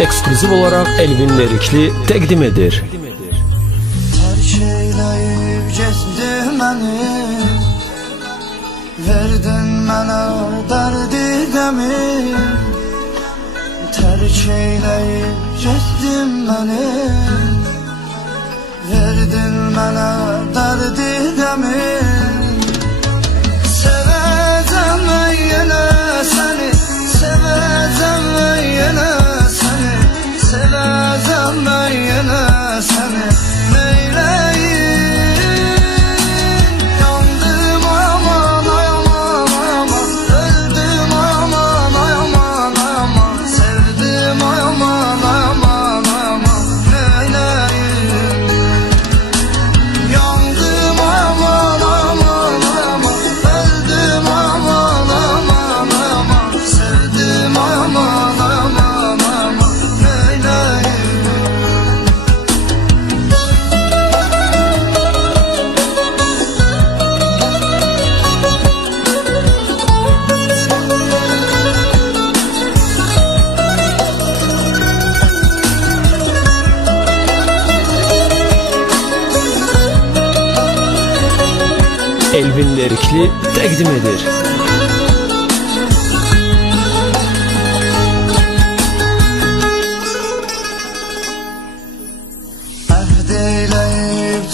ekskluziv olarak Elvin Lerikli təqdim edir. Hər şeyləyib gezdi məni Verdin mənə dərdi qəmi Tərk şey eyləyib getdin məni Verdin mənə dərdi qəmi Elvin Lerikli təqdim edir. Əhdələyib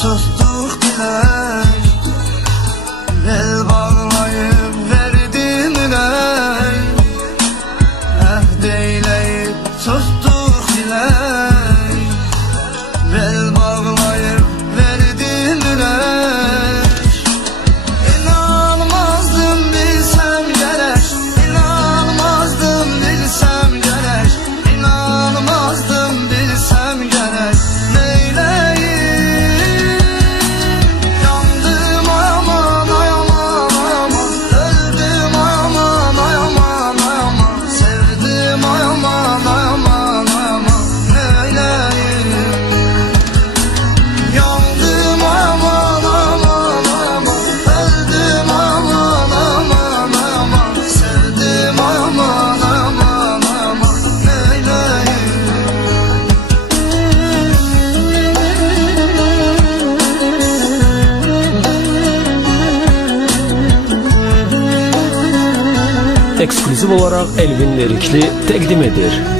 El bağlayıb verdim inək eksklüziv olarak Elvin Lerikli təqdim edir.